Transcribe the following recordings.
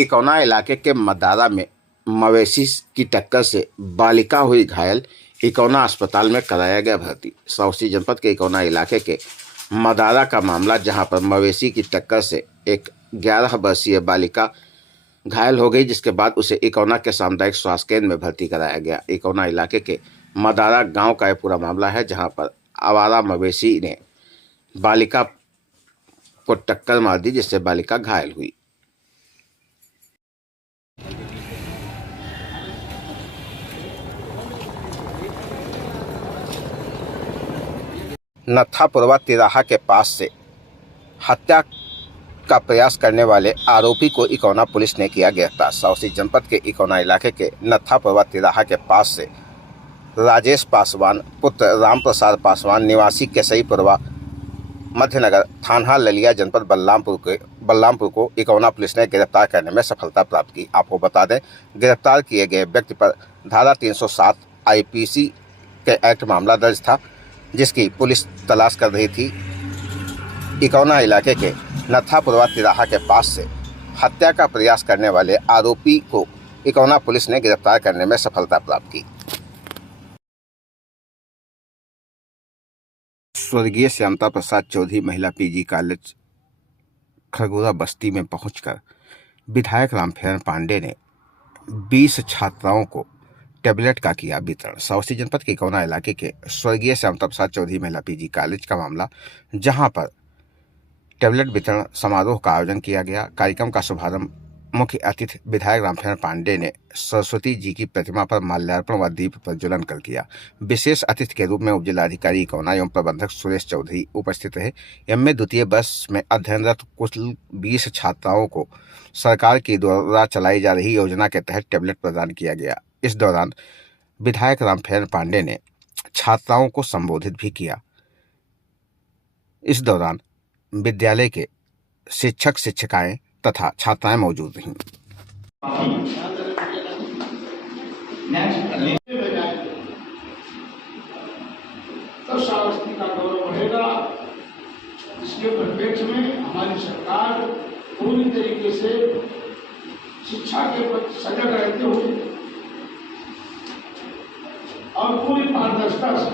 इकौना इलाके के मदारा में मवेशी की टक्कर से बालिका हुई घायल, इकौना अस्पताल में कराया गया भर्ती। साउथी जनपद के इकौना इलाके के मदारा का मामला, जहां पर मवेशी की टक्कर से एक 11 वर्षीय बालिका घायल हो गई, जिसके बाद उसे इकौना के सामुदायिक स्वास्थ्य केंद्र में भर्ती कराया गया। इकौना इलाके के मदारा गांव का यह पूरा मामला है, जहां पर आवारा मवेशी ने बालिका को टक्कर मार दी, जिससे बालिका घायल हुई। नत्थापुरवा तिराहा के पास से हत्या का प्रयास करने वाले आरोपी को इकौना पुलिस ने किया गिरफ्तार। साउथी जनपद के इकौना इलाके के नत्थापुरवा तिराहा के पास से राजेश पासवान पुत्र राम प्रसाद पासवान निवासी केसईपुरवा मध्यनगर थाना ललिया जनपद बलरामपुर को इकौना पुलिस ने गिरफ्तार करने में सफलता प्राप्त की। आपको बता दें, गिरफ्तार किए गए व्यक्ति पर धारा 307 आईपीसी के एक्ट मामला दर्ज था, जिसकी पुलिस तलाश कर रही थी। इकौना इलाके के नत्थापुरवा तिराहा के पास से हत्या का प्रयास करने वाले आरोपी को इकौना पुलिस ने गिरफ्तार करने में सफलता प्राप्त की। स्वर्गीय श्यामता प्रसाद चौधरी महिला पीजी कॉलेज खरगोरा बस्ती में पहुंचकर विधायक रामफेरण पांडे ने 20 छात्राओं को टैबलेट का किया वितरण। साउथी जनपद के इकौना इलाके के स्वर्गीय श्यामता प्रसाद चौधरी महिला पीजी कॉलेज का मामला, जहां पर टैबलेट वितरण समारोह का आयोजन किया गया। कार्यक्रम का शुभारंभ मुख्य अतिथि विधायक रामफेरण पांडे ने सरस्वती जी की प्रतिमा पर माल्यार्पण व दीप प्रज्वलन कर किया। विशेष अतिथि के रूप में उपजिलाधिकारी इकौना एवं प्रबंधक सुरेश चौधरी उपस्थित रहे। एमए द्वितीय वर्ष में अध्ययनरत कुल 20 छात्राओं को सरकार के द्वारा चलाई जा रही योजना के तहत टैबलेट प्रदान किया गया। इस दौरान विधायक रामफेरण पांडे ने छात्राओं को संबोधित भी किया। इस दौरान विद्यालय के शिक्षक शिक्षिकाएं तथा छात्राएं मौजूद रहीं। तो श्रावस्ती का गौरव बढ़ेगा। इसके परिप्रेक्ष्य में हमारी सरकार पूरी तरीके से शिक्षा के प्रति सजग रहते हुए और पूरी पारदर्शिता से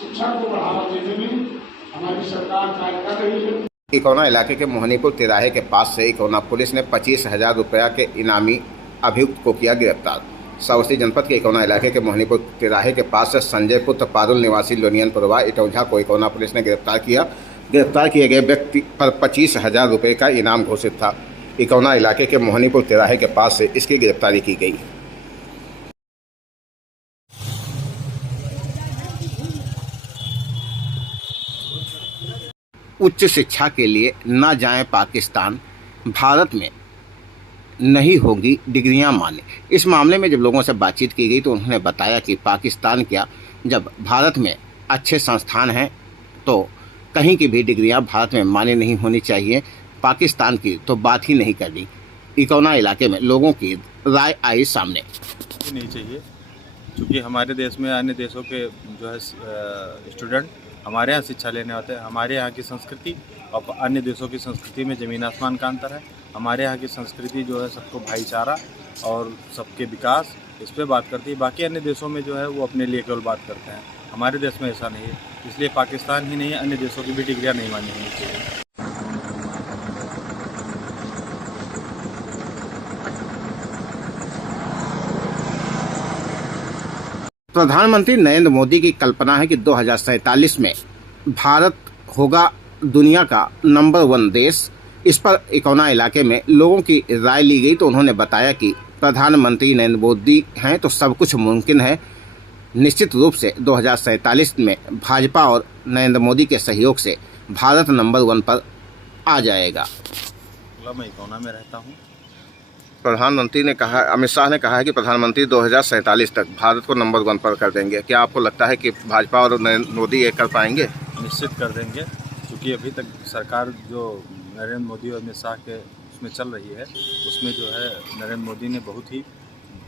शिक्षा को बढ़ावा देने में हमारी सरकार कार्य कर रही है। इकौना इलाके के मोहनीपुर तिराहे के पास से इकौना पुलिस ने 25,000 रुपया के इनामी अभियुक्त को किया गिरफ्तार। साउथी जनपद के इकौना इलाके के मोहनीपुर तिराहे के पास से संजय पुत्र पारुल निवासी लोनियनपुरवा इटौझा को इकौना पुलिस ने गिरफ्तार किया। गिरफ्तार किए गए व्यक्ति पर 25,000 रुपये का इनाम घोषित था। इकौना इलाके के मोहनीपुर तिराहे के पास से इसकी गिरफ्तारी की गई। उच्च शिक्षा के लिए न जाएं पाकिस्तान, भारत में नहीं होगी डिग्रियां मान्य। इस मामले में जब लोगों से बातचीत की गई तो उन्होंने बताया कि पाकिस्तान क्या, जब भारत में अच्छे संस्थान हैं तो कहीं की भी डिग्रियां भारत में मान्य नहीं होनी चाहिए। पाकिस्तान की तो बात ही नहीं करनी। इकौना इलाके में लोगों की राय आई सामने। नहीं चाहिए, क्योंकि हमारे देश में अन्य देशों के जो है स्टूडेंट हमारे यहाँ शिक्षा लेने आते हैं। हमारे यहाँ की संस्कृति और अन्य देशों की संस्कृति में ज़मीन आसमान का अंतर है। हमारे यहाँ की संस्कृति जो है सबको भाईचारा और सबके विकास, इस पर बात करती है। बाकी अन्य देशों में जो है वो अपने लिए केवल बात करते हैं। हमारे देश में ऐसा नहीं है, इसलिए पाकिस्तान ही नहीं, अन्य देशों की भी डिग्रियाँ नहीं मान्य होनी चाहिए। प्रधानमंत्री नरेंद्र मोदी की कल्पना है कि 2047 में भारत होगा दुनिया का नंबर 1 देश। इस पर इकौना इलाके में लोगों की राय ली गई तो उन्होंने बताया कि प्रधानमंत्री नरेंद्र मोदी हैं तो सब कुछ मुमकिन है। निश्चित रूप से 2047 में भाजपा और नरेंद्र मोदी के सहयोग से भारत नंबर 1 पर आ जाएगा। मैं इकौना में रहता हूँ। प्रधानमंत्री ने कहा, अमित शाह ने कहा है कि प्रधानमंत्री 2047 तक भारत को नंबर 1 पर कर देंगे। क्या आपको लगता है कि भाजपा और नरेंद्र मोदी ये कर पाएंगे? निश्चित कर देंगे, क्योंकि अभी तक सरकार जो नरेंद्र मोदी और अमित शाह के उसमें चल रही है, उसमें जो है नरेंद्र मोदी ने बहुत ही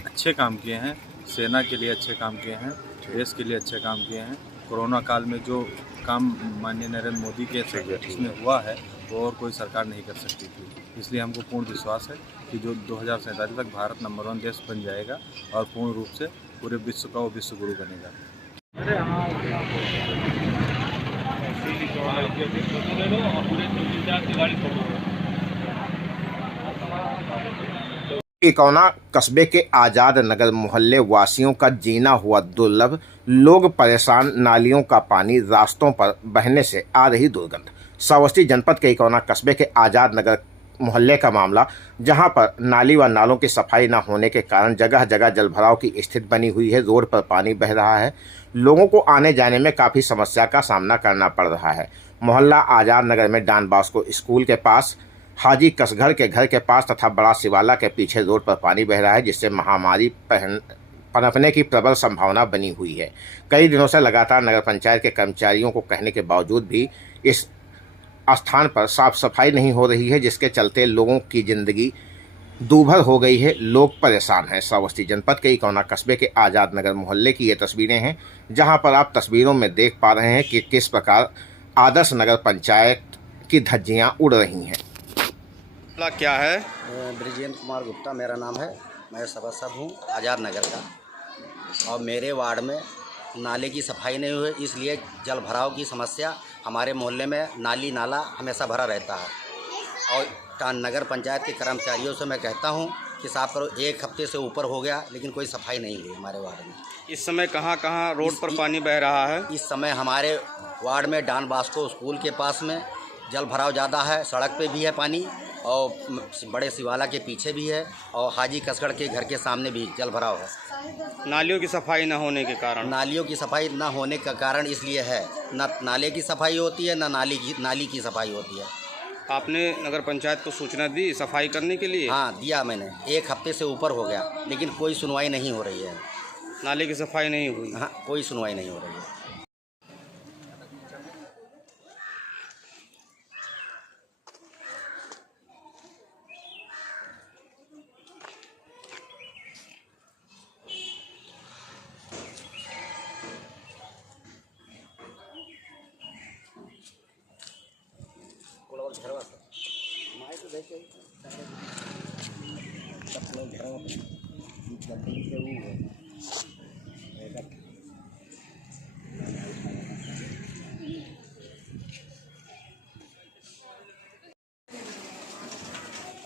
अच्छे काम किए हैं। सेना के लिए अच्छे काम किए हैं, देश के लिए अच्छे काम किए हैं। कोरोना काल में जो काम माननीय नरेंद्र मोदी के उसमें हुआ है वो और कोई सरकार नहीं कर सकती थी। इसलिए हमको पूर्ण विश्वास है कि जो 2047 तक भारत नंबर 1 देश बन जाएगा और पूर्ण रूप से पूरे विश्व का वो विश्व गुरु बनेगा। इकौना कस्बे के आजाद नगर मोहल्ले वासियों का जीना हुआ दुर्लभ, लोग परेशान, नालियों का पानी, रास्तों पर बहने से आ रही दुर्गंध। श्रावस्ती जनपद के इकौना कस्बे के आजाद नगर मोहल्ले का मामला, जहां पर नाली व नालों की सफाई न होने के कारण जगह जगह जलभराव की स्थिति बनी हुई है। रोड पर पानी बह रहा है, लोगों को आने जाने में काफ़ी समस्या का सामना करना पड़ रहा है। मोहल्ला आजाद नगर में डॉन बॉस्को स्कूल के पास, हाजी कसघर के घर के पास तथा बड़ा शिवाला के पीछे रोड पर पानी बह रहा है, जिससे महामारी पनपने की प्रबल संभावना बनी हुई है। कई दिनों से लगातार नगर पंचायत के कर्मचारियों को कहने के बावजूद भी इस स्थान पर साफ सफाई नहीं हो रही है, जिसके चलते लोगों की जिंदगी दूभर हो गई है, लोग परेशान हैं। श्रावस्ती जनपद के इकौना कस्बे के आजाद नगर मोहल्ले की ये तस्वीरें हैं, जहां पर आप तस्वीरों में देख पा रहे हैं कि किस प्रकार आदर्श नगर पंचायत की धज्जियां उड़ रही हैं। क्या है? ब्रिजेंद्र कुमार गुप्ता मेरा नाम है। मैं सभासद हूँ आज़ाद नगर का, और मेरे वार्ड में नाले की सफाई नहीं हुई, इसलिए जल भराव की समस्या हमारे मोहल्ले में नाली नाला हमेशा भरा रहता है। और नगर पंचायत के कर्मचारियों से मैं कहता हूँ कि साफ करो। 1 हफ्ते से ऊपर हो गया लेकिन कोई सफाई नहीं हुई हमारे वार्ड में। इस समय कहाँ कहाँ रोड पर पानी बह रहा है? इस समय हमारे वार्ड में डॉन बॉस्को स्कूल के पास में जल भराव ज़्यादा है, सड़क पे भी है पानी, और बड़े शिवाला के पीछे भी है, और हाजी कसगढ़ के घर के सामने भी जल भराव है। नालियों की सफाई न होने के कारण? नालियों की सफाई न होने का कारण इसलिए है, न नाले की सफाई होती है, न नाली की सफाई होती है। आपने नगर पंचायत को सूचना दी सफाई करने के लिए? हाँ, दिया मैंने। 1 हफ्ते से ऊपर हो गया लेकिन कोई सुनवाई नहीं हो रही है। नाले की सफाई नहीं हुई? हाँ, कोई सुनवाई नहीं हो रही है।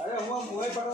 अरे हुआ मुँह पर